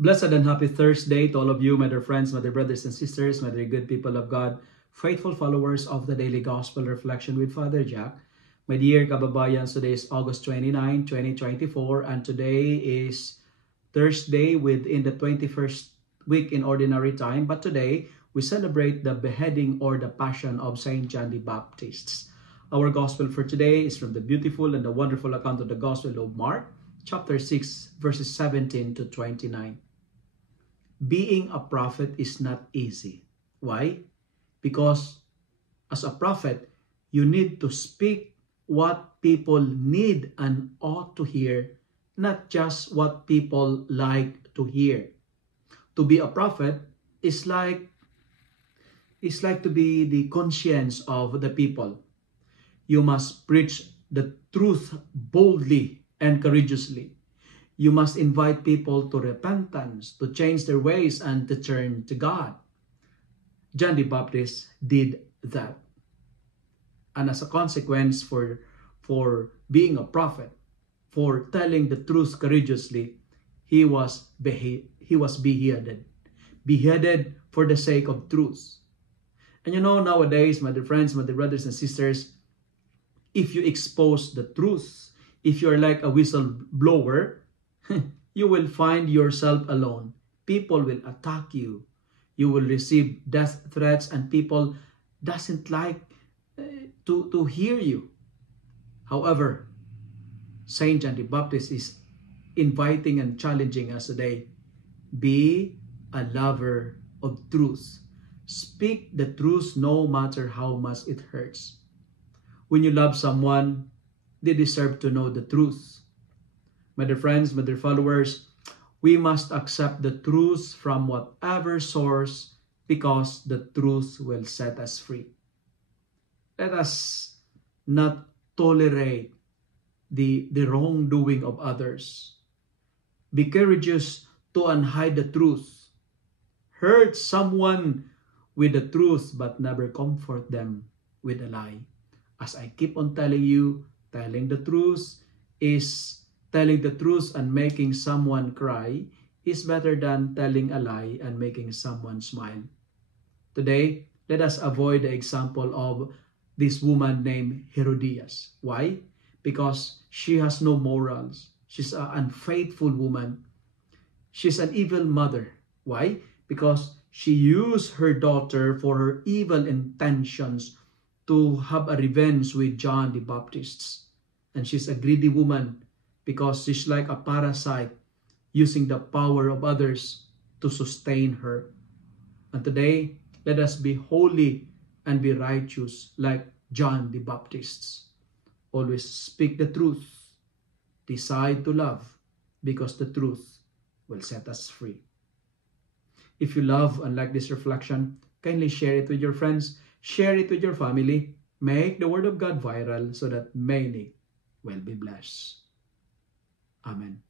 Blessed and happy Thursday to all of you, my dear friends, my dear brothers and sisters, my dear good people of God, faithful followers of the Daily Gospel Reflection with Father Jack. My dear kababayan, today is August 29, 2024, and today is Thursday within the 21st week in Ordinary Time. But today, we celebrate the beheading or the passion of Saint John the Baptist. Our Gospel for today is from the beautiful and the wonderful account of the Gospel of Mark, chapter 6, verses 17 to 29. Being a prophet is not easy. Why? Because as a prophet, you need to speak what people need and ought to hear, not just what people like to hear. To be a prophet is like to be the conscience of the people. You must preach the truth boldly and courageously. You must invite people to repentance, to change their ways, and to turn to God. John the Baptist did that. And as a consequence for being a prophet, for telling the truth courageously, he was beheaded. Beheaded for the sake of truth. And you know, nowadays, my dear friends, my dear brothers and sisters, if you expose the truth, if you're like a whistleblower, you will find yourself alone. People will attack you. You will receive death threats, and people doesn't like to hear you. However, Saint John the Baptist is inviting and challenging us today. Be a lover of truth. Speak the truth no matter how much it hurts. When you love someone, they deserve to know the truth. My dear friends, my dear followers, we must accept the truth from whatever source because the truth will set us free. Let us not tolerate the wrongdoing of others. Be courageous to unhide the truth. Hurt someone with the truth but never comfort them with a lie. As I keep on telling you, telling the truth and making someone cry is better than telling a lie and making someone smile. Today, let us avoid the example of this woman named Herodias. Why? Because she has no morals. She's an unfaithful woman. She's an evil mother. Why? Because she used her daughter for her evil intentions to have a revenge with John the Baptist. And she's a greedy woman because she's like a parasite using the power of others to sustain her. And today, let us be holy and be righteous like John the Baptist. Always speak the truth. Decide to love because the truth will set us free. If you love and like this reflection, kindly share it with your friends. Share it with your family. Make the Word of God viral so that many will be blessed. Amen.